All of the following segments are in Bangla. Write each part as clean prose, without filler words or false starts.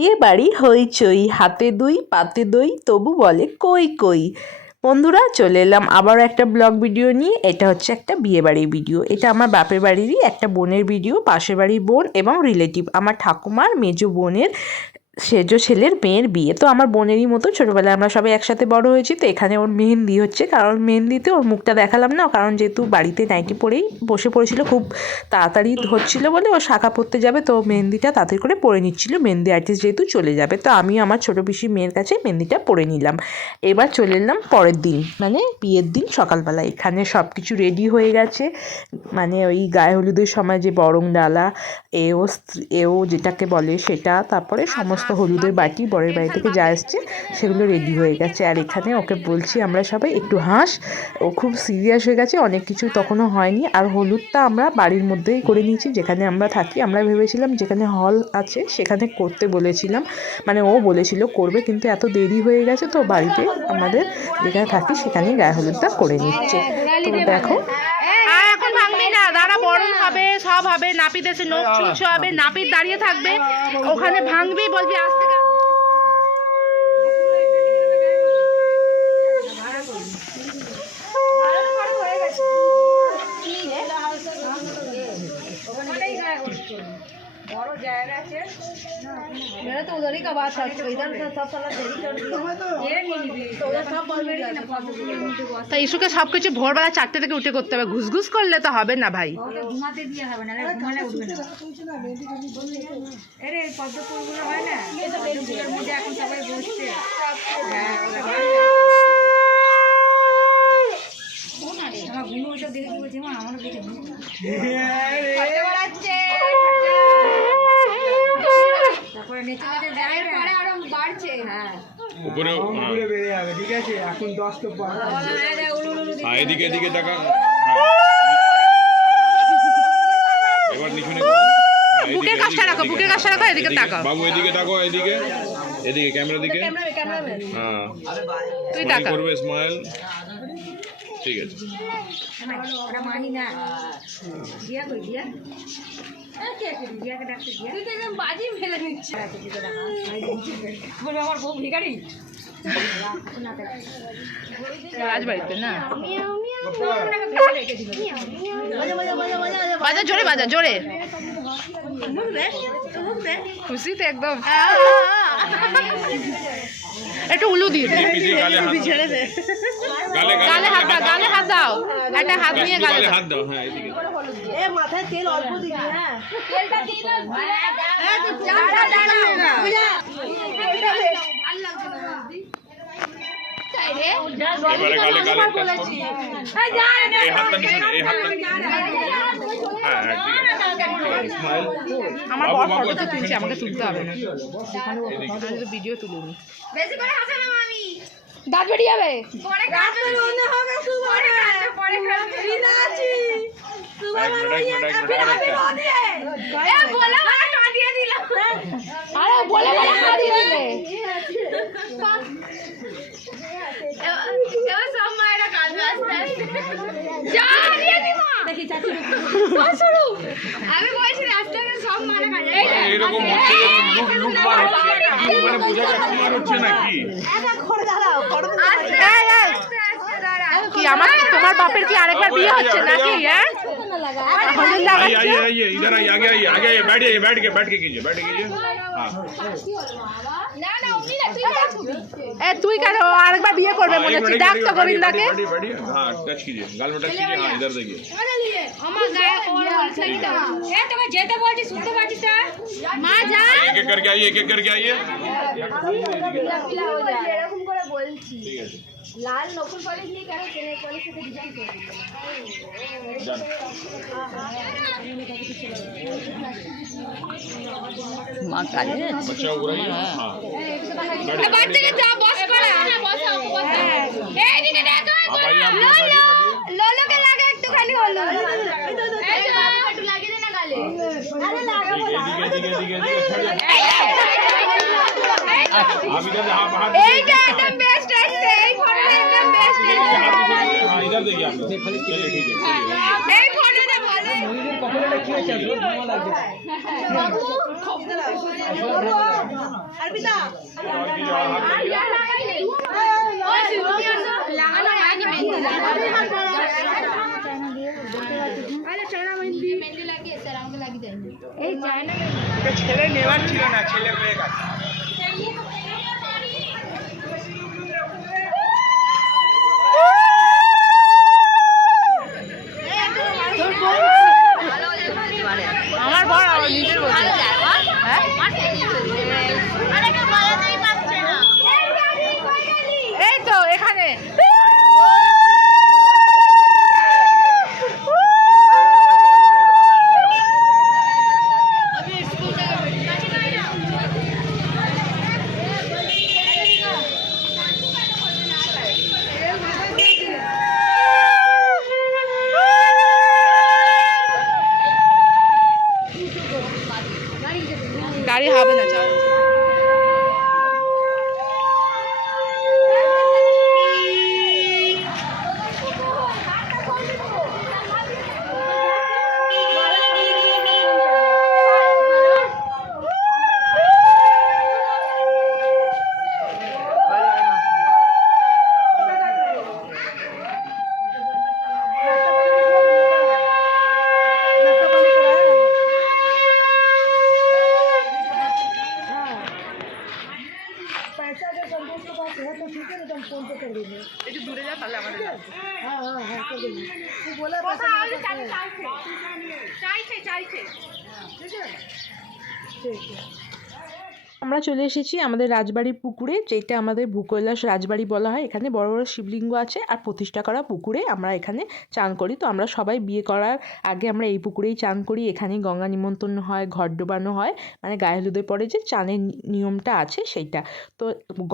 বিয়ে বাড়ি হইচই, হাতে দুই পাতে দই, তবু বলে কই কই। বন্ধুরা, চলে এলাম আবার একটা ব্লগ ভিডিও নিয়ে। এটা হচ্ছে একটা বিয়ে বাড়ির ভিডিও। এটা আমার বাপের বাড়িরই একটা বোনের ভিডিও। পাশের বাড়ির বোন এবং রিলেটিভ, আমার ঠাকুমার মেজো বোনের সেজো ছেলের মেয়ের বিয়ে। তো আমার বোনেরই মতো ছোটোবেলায় আমরা সবাই একসাথে বড় হয়েছি। তো এখানে ওর মেহেন্দি হচ্ছে, কারণ মেহেন্দিতে ওর মুখটা দেখালাম না, কারণ যেহেতু বাড়িতে নাইটি পরেই বসে পড়েছিল, খুব তাড়াতাড়ি হচ্ছিলো বলে ও শাখা পড়তে যাবে, তো মেহেন্দিটা তাড়াতাড়ি করে পরে নিচ্ছিল, মেহেন্দি আর্টিস্ট যেহেতু চলে যাবে। তো আমি আমার ছোটো পিসি মেয়ের কাছে মেহেন্দিটা পরে নিলাম। এবার চলে এলাম পরের দিন, মানে বিয়ের দিন সকালবেলা। এখানে সব কিছু রেডি হয়ে গেছে, মানে ওই গায়ে হলুদের সময় যে বরং ডালা, এও যেটাকে বলে সেটা, তারপরে সমস্ত হলুদের বাটি বরের বাড়ি থেকে যা এসছে সেগুলো রেডি হয়ে গেছে। আর এখানে ওকে বলছি আমরা সবাই একটু হাস, ও খুব সিরিয়াস হয়ে গেছে, অনেক কিছু তখনও হয়নি। আর হলুদটা আমরা বাড়ির মধ্যেই করে নিয়েছি, যেখানে আমরা থাকি। আমরা ভেবেছিলাম যেখানে হল আছে সেখানে করতে বলেছিলাম, মানে ও বলেছিল করবে, কিন্তু এত দেরি হয়ে গেছে, তো বাড়িতে আমাদের যেখানে থাকি সেখানেই গায়ে হলুদটা করে নিচ্ছে। তো দেখো, এখন ভাঙবি না, দাঁড়া, বরণ হবে, সব হবে, নাপিত এসে নখ চুলছে হবে, নাপিত দাঁড়িয়ে থাকবে, ওখানে ভাঙবি, বলবি আজ থেকে बड़ो जाएगा है मेरा तो उधर ही का बात है, इधर सब साला देरी कर दिया ये नहीं तो उधर सब बंद हो गया तो ইসুকে সবকিছু ভোরবেলা 4টে থেকে উঠে করতে হবে, ঘুসঘুস করলে তো হবে না ভাই। ওকে ঘুমাতে দিয়ে হবে না, ঘুমালে উঠবে না। আরে পদ্মফুলগুলো হয় না, এই তো পদ্মফুলের মধ্যে এখন সবাই বসছে। হ্যাঁ কোন আরে আমার ঘুম ওটা দেখে বলছে মা আমারও দেখে হাঁটতে বাড়াচ্ছে, তারপরে নিচে নিচে যায় পরে আরো বাড়ছে। হ্যাঁ উপরে উপরে বেড়ে যাবে, ঠিক আছে? এখন 10 তো পার হ্যাঁ, এদিকে এদিকে তাকা, এবার নিচে নিচে বুকের কাছটা রাখো, বুকের কাছটা রাখো, এদিকে তাকাও বাবু, এদিকে তাকাও, এদিকে এদিকে ক্যামেরা দিকে, হ্যাঁ তুই তাকা, করবে স্মাইল, ঠিক আছে? ওটা মানি না দিয়া কই দিয়া বাজি ফেলে নিচ্ছে, আমার বউ ভিখারি রাজবাড়িতে না। বাজা জোরে, বাজা জোরে, খুশি তো একদম। একটু উলু দিয়ে ছেড়ে দে, গালে হাত দাও, গালে হাত দাও, একটা হাত নিয়ে গালে হাত দাও। হ্যাঁ এদিকে এ মাথায় তেল অল্প দিবি, হ্যাঁ তেলটা দিন না, দাঁড়া দাঁড়া বুঝা ভাল লাগছে না তাই রে, এবারে গালে গালে বলেছি এই যা রে, এই হাতটা নিচে, এই হাতটা, হ্যাঁ হ্যাঁ ঠিক আছে, স্মাইল। আমার বড় ফটো তো তুলছে, আমাকে তুলতে হবে না, আমি তো ভিডিও তুলিনি। বেশি করে হাসা না মামি, দাঁত বেরিয়ে যাবে, পরে কাটবে, অন্য হবে, পরে কাটবে বিনা আছি সুবা মারিয়ে কাটবে আমি বলে এ বলে বলে কাটিয়ে দিলাম, আরে বলে বলে কাটিয়ে দিলে এবার সব মায়েরা কাটবে আস্তে আস্তে, যা দিয়ে দিমা দেখি চাচি শুরু, আমি বলছি রাস্তায় সব মায়েরা কাটবে, এরকম হচ্ছে লুক মার হচ্ছে, মানে বোঝা যাচ্ছে মার হচ্ছে নাকি? এটা করে দাঁড়াও, কি আমার তোমার বাপের কি আরেকবার বিয়ে হচ্ছে নাকি? হ্যাঁ आइए आइए इधर आइए, आगे आइए, आगे आइए, बैठिए, बैठ के कीजिए, बैठ के कीजिए। हाँ তুই কেন আরেকবার বিয়ে করবে মনে হচ্ছে, ডাক তো গোবিন্দাকে। बैठिए, हाँ टच कीजिए, गाल में टच कीजिए, हाँ इधर देखिए। আমার গায়ে কোন বলছে কি তো এ তোকে যেতে বলছি শুনতে পাচ্ছিস না মা যা, एक एक करके आइए, एक एक करके आइए, এরকম করে বলছি। ठीक है লাল নকুল পলিশ নিয়ে কেন চেনে পলিশ থেকে ডিজাইন করে মা কালে बच्चा उड़ाइए, हाँ বাচ্চাকে যা বস করা বসা বসা এইদিকে দেখো आप आइए, आप লোলোকে লাগে একটুখানি হলো একটু লাগিয়ে দে না গালে, আরে লাগাবো না आप इधर हाँ बाहर এইটা একদম বেস্ট আছে, এই ফটোটা একদম বেস্ট আছে, हाँ इधर देखिए आप, चलिए ठीक है, এই ফটোটা ভালো কপালটা কি আছে, ভালো লাগছে বাবু ছেলে নেওয়ার ছিল না, ছেলে হয়ে গেছে। আমার বর নিজের বলছে এই তো এখানে গাড়ি হবে না চল একটু দূরে যা তাহলে আমাদের আমরা চলে এসেছি আমাদের রাজবাড়ির পুকুরে, যেটা আমাদের ভূকৈলাস রাজবাড়ি বলা হয়। এখানে বড় বড় শিবলিঙ্গ আছে আর প্রতিষ্ঠা করা পুকুরে আমরা এখানে চান করি। তো আমরা সবাই বিয়ে করার আগে আমরা এই পুকুরেই চান করি। এখানেই গঙ্গা নিমন্ত্রণ হয়, ঘর ডোবানো হয়, মানে গায়ে হলুদের পরে যে চানের নিয়মটা আছে সেইটা। তো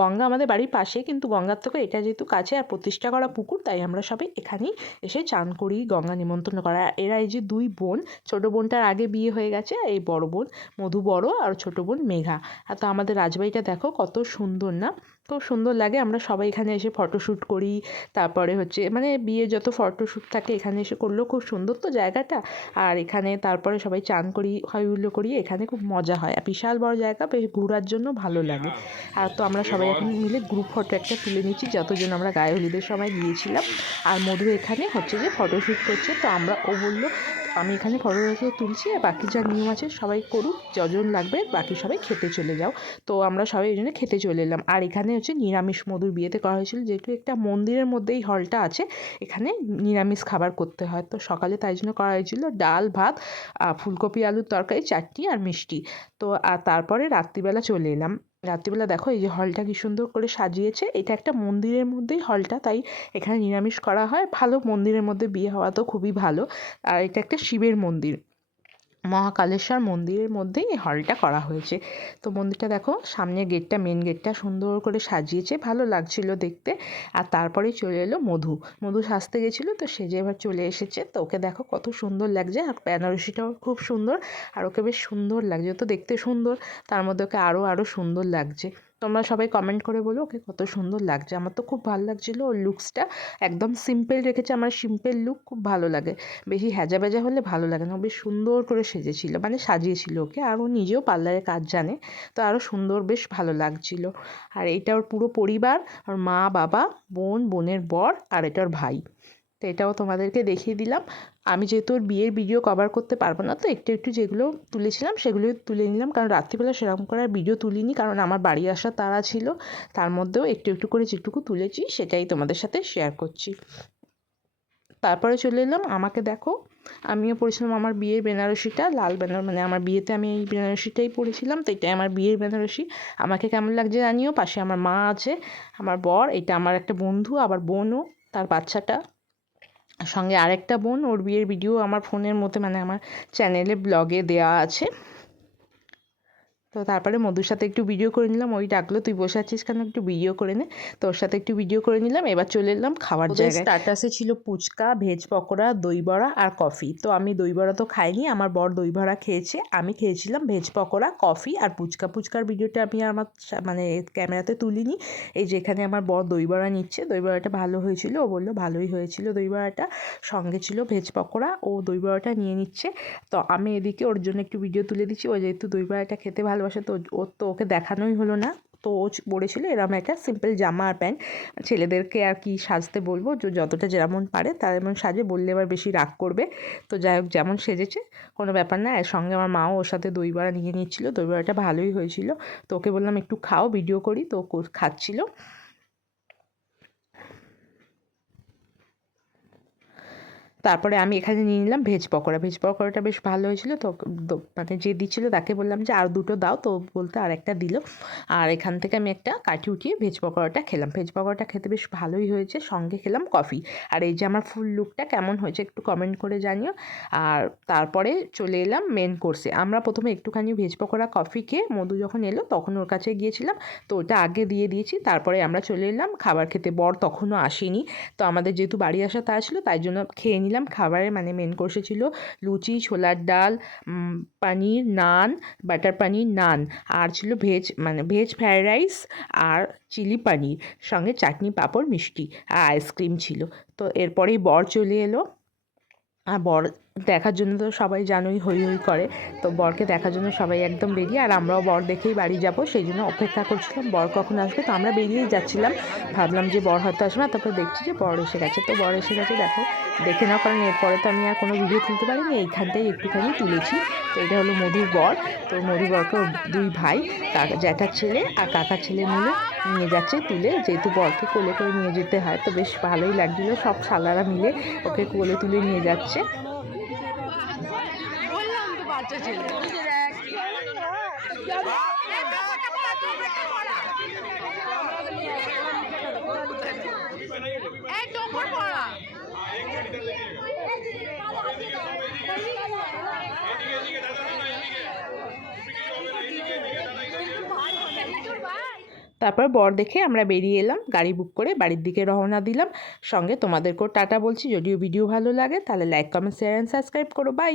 গঙ্গা আমাদের বাড়ির পাশে, কিন্তু গঙ্গার থেকে এটা যেহেতু কাছে আর প্রতিষ্ঠা করা পুকুর, তাই আমরা সবাই এখানেই এসে চান করি গঙ্গা নিমন্ত্রণ করা। এরা এই যে দুই বোন, ছোটো বোনটার আগে বিয়ে হয়ে গেছে, এই বড় বোন মধু বড় আর ছোটো বোন মেঘা। তো আমাদের রাজবাড়িটা দেখো কত সুন্দর না, খুব সুন্দর লাগে। আমরা সবাই এখানে এসে ফটোশ্যুট করি, তারপরে হচ্ছে মানে বিয়ে যত ফটোশ্যুট থাকে এখানে এসে করলেও খুব সুন্দর তো জায়গাটা। আর এখানে তারপরে সবাই চান করি, হইহুল্লো করি, এখানে খুব মজা হয়। আর বিশাল বড় জায়গা, বেশ ঘোরার জন্য ভালো লাগে। আর তো আমরা সবাই এখন মিলে গ্রুপ ফটো একটা তুলে নিচ্ছি, যতজন আমরা গায়ে হলুদের সময় গিয়েছিলাম। আর মধু এখানে হচ্ছে যে ফটোশ্যুট করছে, তো ও বললো আমি এখানে ফটো তুলছি, আর বাকি যা নিয়ম আছে সবাই করুক, যজন লাগবে বাকি সবাই খেতে চলে যাও। তো আমরা সবাই এই জন্য খেতে চলে এলাম। আর এখানে হচ্ছে নিরামিষ মধুর বিয়েতে করা হয়েছিল, যেহেতু একটা মন্দিরের মধ্যেই হলটা আছে, এখানে নিরামিষ খাবার করতে হয়। তো সকালে তাই জন্য করা হয়েছিল ডাল ভাত, ফুলকপি আলুর তরকারি, চাটনি আর মিষ্টি। তো আর তারপরে রাত্রিবেলা চলে এলাম। রাত্রিবেলা দেখো এই যে হলটা কি সুন্দর করে সাজিয়েছে, এটা একটা মন্দিরের মধ্যেই হলটা, তাই এখানে নিরামিষ করা হয়। ভালো, মন্দিরের মধ্যে বিয়ে হওয়া তো খুবই ভালো। আর এটা একটা শিবের মন্দির, মহাকালেশ্বর মন্দিরের মধ্যেই এই হলটা করা হয়েছে। তো মন্দিরটা দেখো, সামনে গেটটা, মেন গেটটা সুন্দর করে সাজিয়েছে, ভালো লাগছিল দেখতে। আর তারপরেই চলে এলো মধু সাজতে গেছিলো, তো সেজে এবার চলে এসেছে। তো ওকে দেখো কত সুন্দর লাগছে, আর বেনারসিটাও খুব সুন্দর, আর ওকে বেশ সুন্দর লাগছে। তো দেখতে সুন্দর, তার মধ্যে ওকে আরও সুন্দর লাগছে। তোমরা সবাই কমেন্ট করে বলো ওকে কত সুন্দর লাগছে। আমার তো খুব ভালো লাগছিলো ওর লুকসটা, একদম সিম্পল রেখেছে। আমার সিম্পল লুক খুব ভালো লাগে, বেশি হ্যাজা ব্যাজা হলে ভালো লাগে না। বেশ সুন্দর করে সেজেছিল, মানে সাজিয়েছিল ওকে। আর ও নিজেও পার্লারের কাজ জানে, তো আরও সুন্দর, বেশ ভালো লাগছিল। আর এটা ওর পুরো পরিবার, ওর মা বাবা, বোনের বর, আর এটা ওর ভাই। তো এটাও তোমাদেরকে দেখিয়ে দিলাম। আমি যেহেতু ওর বিয়ের ভিডিও কভার করতে পারবো না, তো একটু যেগুলো তুলেছিলাম সেগুলোই তুলে নিলাম, কারণ রাত্রিবেলা সেরকম করে আর ভিডিও তুলিনি, কারণ আমার বাড়ি আসার তাড়া ছিল। তার মধ্যেও একটু করে যেটুকু তুলেছি সেটাই তোমাদের সাথে শেয়ার করছি। তারপরে চলে এলাম, আমাকে দেখো আমিও পরেছিলাম আমার বিয়ের বেনারসিটা, লাল মানে আমার বিয়েতে আমি এই বেনারসিটাই পরেছিলাম। তো এটাই আমার বিয়ের বেনারসি। আমাকে কেমন লাগছে জানিও। পাশে আমার মা আছে, আমার বর, এটা আমার একটা বন্ধু, আবার বোনও, তার বাচ্চাটা, সঙ্গে আরেকটা বোন। ওর বিয়ের ভিডিও আমার ফোনের মধ্যে, মানে আমার চ্যানেলে ব্লগে দেওয়া আছে। তো তারপরে মধুর সাথে একটু ভিডিও করে নিলাম। ওই ডাকলো, তুই বসে আছিস কেন, একটু ভিডিও করে নে। তো ওর সাথে একটু ভিডিও করে নিলাম। এবার চলে এলাম খাবার জায়গায়। স্টার্টাসে ছিল ফুচকা, ভেজ পকোড়া, দই বড়া আর কফি। তো আমি দই বড়া তো খাইনি, আমার বর দই বড়া খেয়েছে। আমি খেয়েছিলাম ভেজ পকোড়া, কফি আর ফুচকার ভিডিওটা আমি আমার মানে ক্যামেরাতে তুলিনি। এই যেখানে আমার বর দই বড়া নিচ্ছে, দই বড়াটা ভালো হয়েছিল, ও বললো ভালোই হয়েছিল দই বড়াটা। সঙ্গে ছিল ভেজ পকোড়া, ও দই বড়াটা নিয়ে নিচ্ছে। তো আমি এদিকে ওর জন্য একটু ভিডিও তুলে দিচ্ছি। ও যেহেতু দই বড়াটা খেতে ভালোবাসে, ভালোবাসে, তো ওকে দেখানোই হলো না। তো ও পরেছিল এরকম একটা সিম্পল জামা আর প্যান্ট। ছেলেদেরকে আর কি সাজতে বলবো, যতটা যেমন পারে তেমন সাজে, বললে এবার বেশি রাগ করবে। তো যাই হোক, যেমন সেজেছে কোনো ব্যাপার না। এর সঙ্গে আমার মাও ওর সাথে দই বড়া নিয়ে নিচ্ছিলো, দই বড়াটা ভালোই হয়েছিল। তো ওকে বললাম একটু খাও, ভিডিও করি, তো খাচ্ছিল। তারপরে আমি এখানে নিয়ে নিলাম ভেজ পকোড়া। ভেজ পকোড়াটা বেশ ভালো হয়েছিল। তো মানে যে দিচ্ছিলো তাকে বললাম যে আর দুটো দাও, তো বলতে আর একটা দিল। আর এখান থেকে আমি একটা কাঠি উঠিয়ে ভেজ পকোড়াটা খেলাম। ভেজ পকোড়াটা খেতে বেশ ভালোই হয়েছে, সঙ্গে খেলাম কফি। আর এই যে আমার ফুল লুকটা কেমন হয়েছে একটু কমেন্ট করে জানিও। আর তারপরে চলে এলাম মেন কোর্সে। আমরা প্রথমে একটুখানি ভেজ পকোড়া কফি খেয়ে মধু যখন এলো তখন ওর কাছে গিয়েছিলাম, তো ওটা আগে দিয়ে দিয়েছি। তারপরে আমরা চলে এলাম খাবার খেতে। বর তখনও আসেনি, তো আমাদের যেহেতু বাড়ি আসা তা ছিল, তাই জন্য খেয়ে নিলাম খাবারে। মানে মেন কোর্সে ছিল লুচি, ছোলার ডাল, পানির নান, বাটার পানির নান, আর ছিল ভেজ ফ্রায়েড রাইস আর চিলি পানির, সঙ্গে চাটনি, পাঁপড়, মিষ্টি আর আইসক্রিম ছিল। তো এরপরেই বর চলে এলো। আর বর দেখার জন্য তো সবাই জানোই, হই হই করে। তো বরকে দেখার জন্য সবাই একদম রেডি, আর আমরাও বর দেখেই বাড়ি যাব, সেই জন্য অপেক্ষা করছিলাম বর কখন আসবে। তো আমরা বেরিয়েই যাচ্ছিলাম, ভাবলাম যে বর হয়তো আসবে না, তারপরে দেখছি যে বর এসে গেছে। তো বর এসে গেছে, দেখে নাও, কারণ এরপরে তো আমি আর কোনো ভিডিও তুলতে পারিনি, এইখানটাই একটুখানি তুলেছি। তো এটা হলো মধুর বর। তো মধুর বরকে দুই ভাই, জ্যাঠার ছেলে আর কাকার ছেলে মিলে নিয়ে যাচ্ছে তুলে, যেহেতু বরকে কোলে করে নিয়ে যেতে হয়। তো বেশ ভালোই লাগছিলো, সব শালারা মিলে ওকে কোলে তুলে নিয়ে যাচ্ছে। তারপর বর দেখে আমরা বেরিয়ে এলাম, গাড়ি বুক করে বাড়ির দিকে রওনা দিলাম। সঙ্গে তোমাদেরকেও টাটা বলছি। যদিও ভিডিও ভালো লাগে তাহলে like, comment, share and subscribe করো। বাই।